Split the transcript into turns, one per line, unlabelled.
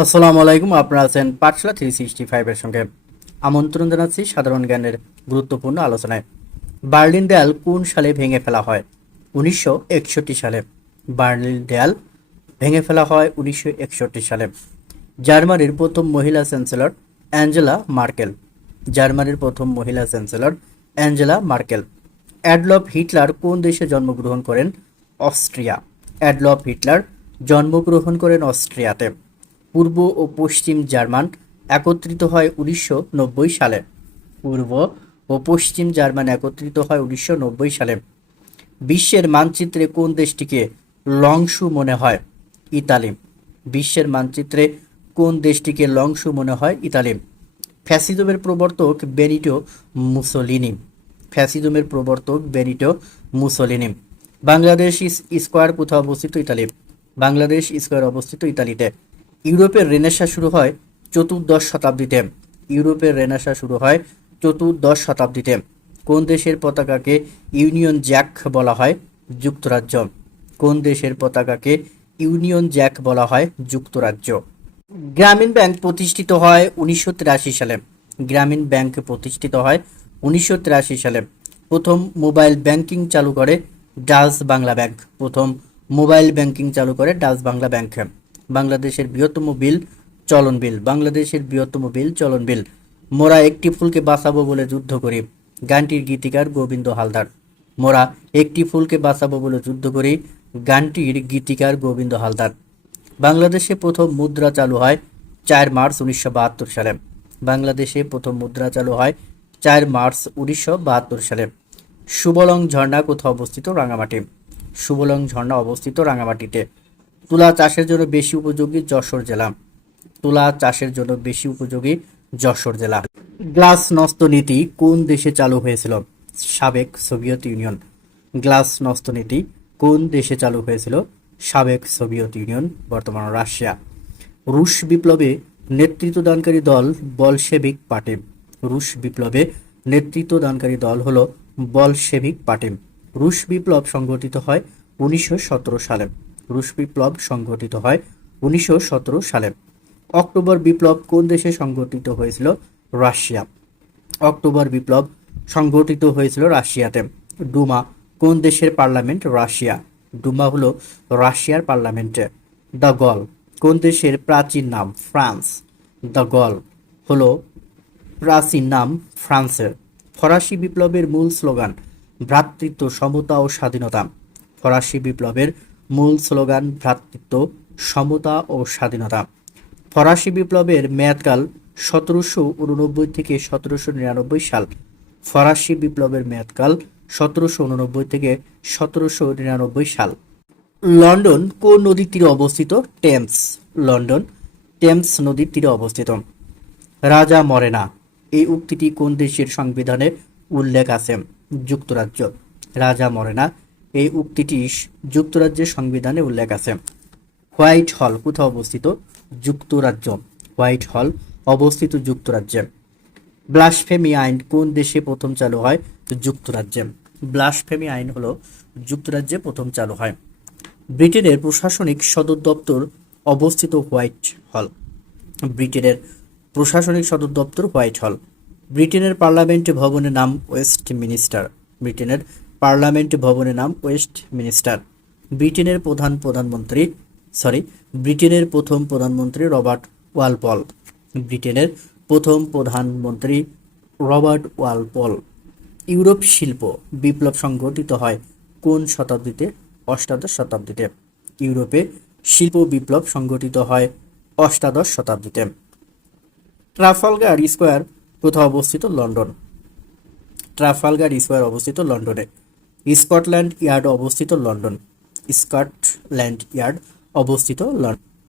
আসসালামু আলাইকুম, আপনারা আছেন পাঠশালা থ্রি সিক্সটি ফাইভের সঙ্গে। আমন্ত্রণ জানাচ্ছি সাধারণ জ্ঞানের গুরুত্বপূর্ণ আলোচনায়। বার্লিন দেয়াল কোন সালে ভেঙে ফেলা হয়? উনিশশো একষট্টি সালে। বার্লিন দেয়াল ভেঙে ফেলা হয় উনিশশো একষট্টি সালে। জার্মানির প্রথম মহিলা চ্যান্সেলর অ্যাঞ্জেলা মার্কেল। জার্মানির প্রথম মহিলা chancellor Angela Merkel. Adolf Hitler কোন দেশে জন্মগ্রহণ করেন? অস্ট্রিয়া। অ্যাডলফ হিটলার জন্মগ্রহণ করেন অস্ট্রিয়াতে। পূর্ব ও পশ্চিম জার্মান একত্রিত হয় উনিশশো নব্বই সালে। পূর্ব ও পশ্চিম জার্মান একত্রিত হয় উনিশশো নব্বই সালে। বিশ্বের মানচিত্রে কোন দেশটিকে লংশু মনে হয়? ইতালি। বিশ্বের মানচিত্রে কোন দেশটিকে লংশু মনে হয়? ইতালি। ফ্যাসিজমের প্রবর্তক বেনিটো মুসোলিনি। ফ্যাসিজমের প্রবর্তক বেনিটো মুসোলিনি। বাংলাদেশ স্কোয়ার কোথাও অবস্থিত? ইতালি। বাংলাদেশ স্কোয়ার অবস্থিত ইতালিতে। ইউরোপের রেনেসা শুরু হয় চতুর্দশ শতাব্দীতে। ইউরোপের রেনেসা শুরু হয় চতুর্দশ শতাব্দীতে। কোন দেশের পতাকাকে ইউনিয়ন জ্যাক বলা হয়? যুক্তরাজ্য। কোন দেশের পতাকাকে ইউনিয়ন জ্যাক বলা হয়? যুক্তরাজ্য। গ্রামীণ ব্যাংক প্রতিষ্ঠিত হয় উনিশশো তিরাশি সালে। গ্রামীণ ব্যাংক প্রতিষ্ঠিত হয় উনিশশো তিরাশি সালে। প্রথম মোবাইল ব্যাংকিং চালু করে ডাচ বাংলা ব্যাংক। প্রথম মোবাইল ব্যাংকিং চালু করে ডাচ বাংলা ব্যাংক। বাংলাদেশের বৃহত্তম বিল, চলন বিল। বাংলাদেশের বৃহত্তম বিল, চলন বিল। মোরা একটি ফুলকে বাঁচাবো বলে যুদ্ধ করি। গানটির গীতিকার গোবিন্দ হালদার। মোরা একটি ফুলকে বাঁচাবো বলে যুদ্ধ করি, গানটির গীতিকার গোবিন্দ হালদার। বাংলাদেশে প্রথম মুদ্রা চালু হয় চার মার্চ উনিশশো বাহাত্তর সালে। বাংলাদেশে প্রথম মুদ্রা চালু হয় চার মার্চ উনিশশো বাহাত্তর সালে। সুবলং ঝর্ণা কোথাও অবস্থিত রাঙামাটি। সুবলং ঝর্ণা অবস্থিত রাঙামাটিতে। তুলা চাষের জন্য বেশি উপযোগী যশোর জেলা। তুলা চাষের জন্য বেশি উপযোগী যশোর জেলা। গ্লাস নস্ত নীতি কোন দেশে চালু হয়েছিল? সাবেক সোভিয়েত ইউনিয়ন। গ্লাস নস্ত নীতি কোন দেশে চালু হয়েছিল? সাবেক সোভিয়েত ইউনিয়ন, বর্তমান রাশিয়া। রুশ বিপ্লবে নেতৃত্বদানকারী দল বলশেভিক পার্টি। রুশ বিপ্লবে নেতৃত্বদানকারী দল হল বলশেভিক পার্টি। রুশ বিপ্লব সংগঠিত হয় উনিশশো সতেরো সালে। রুশ বিপ্লব সংগঠিত হয় উনিশশো সতেরো সালে অক্টোবর বিপ্লব কোন দেশে সংগঠিত হয়েছিল? রাশিয়া। অক্টোবর বিপ্লব সংগঠিত হয়েছিল রাশিয়াতে। ডুমা কোন দেশের পার্লামেন্ট? রাশিয়া। ডুমা হলো রাশিয়ার পার্লামেন্টে। দ্য গল কোন দেশের প্রাচীন নাম? ফ্রান্স। দ্য গল হলো প্রাচীন নাম ফ্রান্সের। ফরাসি বিপ্লবের মূল স্লোগান, ভ্রাতৃত্ব, সমতা ও স্বাধীনতা। ফরাসি বিপ্লবের মূল স্লোগান, ভ্রাতৃত্ব, সমতা ও স্বাধীনতা। ফরাসি বিপ্লবের মেয়াদকাল সতেরোশো উননব্বই থেকে সতেরোশো নিরানব্বই সাল। ফরাসি বিপ্লবের মেয়াদকাল সতেরোশো উননব্বই থেকে সতেরোশো নিরানব্বই সাল। লন্ডন কোন নদীর তীরে অবস্থিত? টেমস। লন্ডন, টেমস নদীর তীরে অবস্থিত। রাজা মরে না। এই উক্তিটি কোন দেশের সংবিধানে উল্লেখ আছে? যুক্তরাজ্য। রাজা মরে না। এই উক্তিটি যুক্তরাজ্যের সংবিধানে উল্লেখ আছে। হোয়াইট হল কোথাও অবস্থিত? যুক্তরাজ্য। হোয়াইট হল অবস্থিত যুক্তরাজ্যে। ব্লাসফেমি আইন কোন দেশে প্রথম চালু হয়? যুক্তরাজ্যে। ব্লাসফেমি আইন হলো যুক্তরাজ্যে প্রথম চালু হয়। ব্রিটেনের প্রশাসনিক সদর দপ্তর অবস্থিত হোয়াইট হল। ব্রিটেনের প্রশাসনিক সদর দপ্তর হোয়াইট হল। ব্রিটেনের পার্লামেন্ট ভবনের নাম ওয়েস্ট মিনিস্টার ব্রিটেনের পার্লামেন্ট ভবনের নাম ওয়েস্ট মিনিস্টার ব্রিটেনের প্রধান প্রধানমন্ত্রী সরি ব্রিটেনের প্রথম প্রধানমন্ত্রী রবার্ট ওয়ালপল। ব্রিটেনের প্রথম প্রধানমন্ত্রী রবার্ট ওয়ালপল। ইউরোপ শিল্প বিপ্লব সংঘটিত হয় কোন শতাব্দীতে? অষ্টাদশ শতাব্দীতে। ইউরোপে শিল্প বিপ্লব সংঘটিত হয় অষ্টাদশ শতাব্দীতে। ট্রাফালগার স্কোয়ার কোথাও অবস্থিত? লন্ডন। ট্রাফালগার স্কোয়ার অবস্থিত লন্ডনে। স্কটল্যান্ড ইয়ার্ড অবস্থিত লন্ডন। স্কটল্যান্ড ইয়ার্ড অবস্থিত লন্ডন।